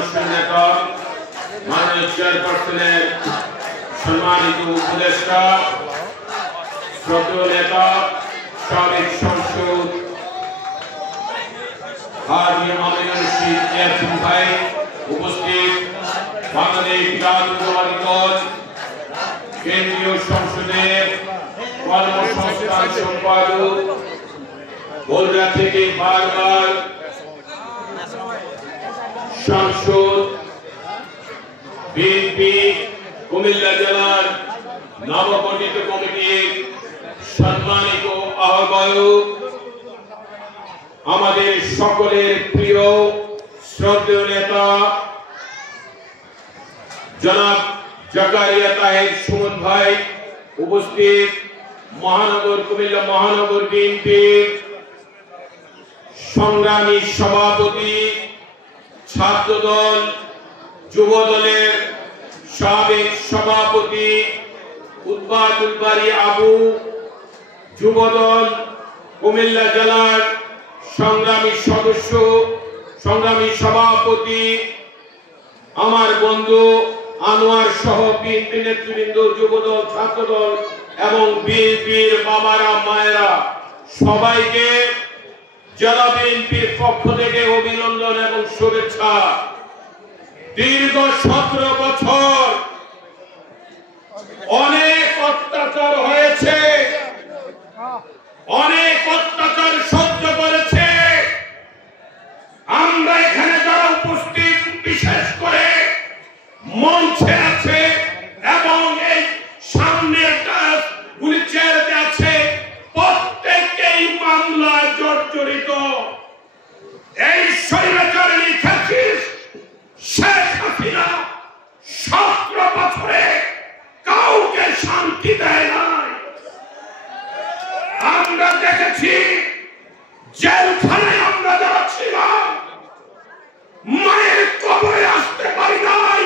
মানুষের নেতা মাননীয় চেয়ারপারসনের সম্মানিত উপদেষ্টা শ্রদ্ধেয় নেতা সাবেক সংসদ হাজি মামুনুর রশিদ ইয়াসিন ভাই উপস্থিত বাংলাদেশ জাতীয়তাবাদী দল কেন্দ্রীয় সংসদের কর্মসংস্থান সম্পাদক বগুড়া থেকে বারবার সংসদ বিএনপি কুমিল্লা জেলার নবগঠিত কমিটির সম্মানিত আহ্বায়ক আমাদের সকলের প্রিয় শ্রদ্ধেয় নেতা জনাব জাকারিয়া তাহের সুমন ভাই উপস্থিত কুমিল্লা মহানগর বিএনপির সংগ্রামী সভাপতি ছাত্রদল যুব দলের সাবেক সভাপতি উদ্বাতুল বাড়ি আবু যুবদল কুমিল্লা জেলার সংগ্রামী সদস্য সংগ্রামী সভাপতি আমার বন্ধু আনোয়ার সহ বিএনপি নেতৃবৃন্দ যুবদল ছাত্রদল এবং বিএনপির বাবারা মায়েরা সবাইকে জেলা বিএনপির পক্ষ থেকে অভিনন্দন এবং শুভেচ্ছা। দীর্ঘ 17 বছর অনেক অত্যাচার হয়েছে, অনেক অত্যাচার সহ্য করেছে। আমরা এখানে যারা উপস্থিত বিশেষ করে মঞ্চে আছে এবং এই সামনের হুইলচেয়ারে আছে প্রত্যেকেই মামলায় জর্জরিত। এই স্বৈরাচারী ফ্যাসিস্ট শেখ হাসিনা 17 বছরে কাউকে শান্তি দেয় নাই। আমরা দেখেছি জেলখানায় আমরা যারা ছিলাম মায়ের কবরে আসতে পারি নাই,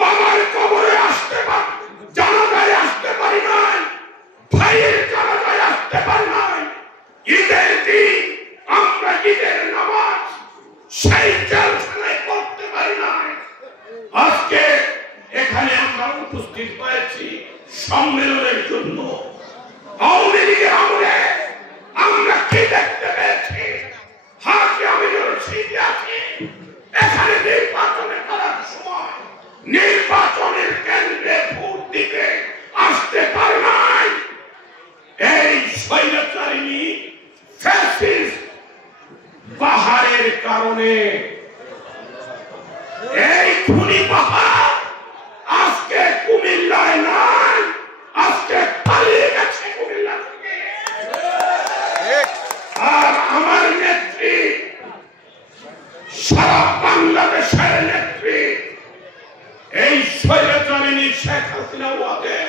বাবার কবরে আসতে পারি, জানাজায় আসতে পারি নাই, ভাইয়ের জানাজায় আসতে পারি নাই। ঈদের দিন আমরা ঈদের নামাজ সেই জেলখানায় পড়তে পারি নাই। আজকে এখানে আমরা উপস্থিত হয়েছি সম্মেলনের জন্য। আওয়ামী লীগের আমলে আমরা কি দেখতে পেয়েছি? হাজি আমিনুর রশিদ ইয়াসিন এখানে নির্বাচনে করার সময় নির্বাচনের কেন্দ্রে ভোট দিতে আসতে পারে নাই। এই স্বৈরাচারী ফ্যাসিস্ট পাহাড়ের কারণে এই খুনি পাহাড় আজকে কুমিল্লায় নাই, আজকে পালিয়ে গেছে কুমিল্লা থেকে। আর আমার নেত্রী সারা বাংলাদেশের নেত্রী এই স্বৈরাচারী শেখ হাসিনা ওয়াদের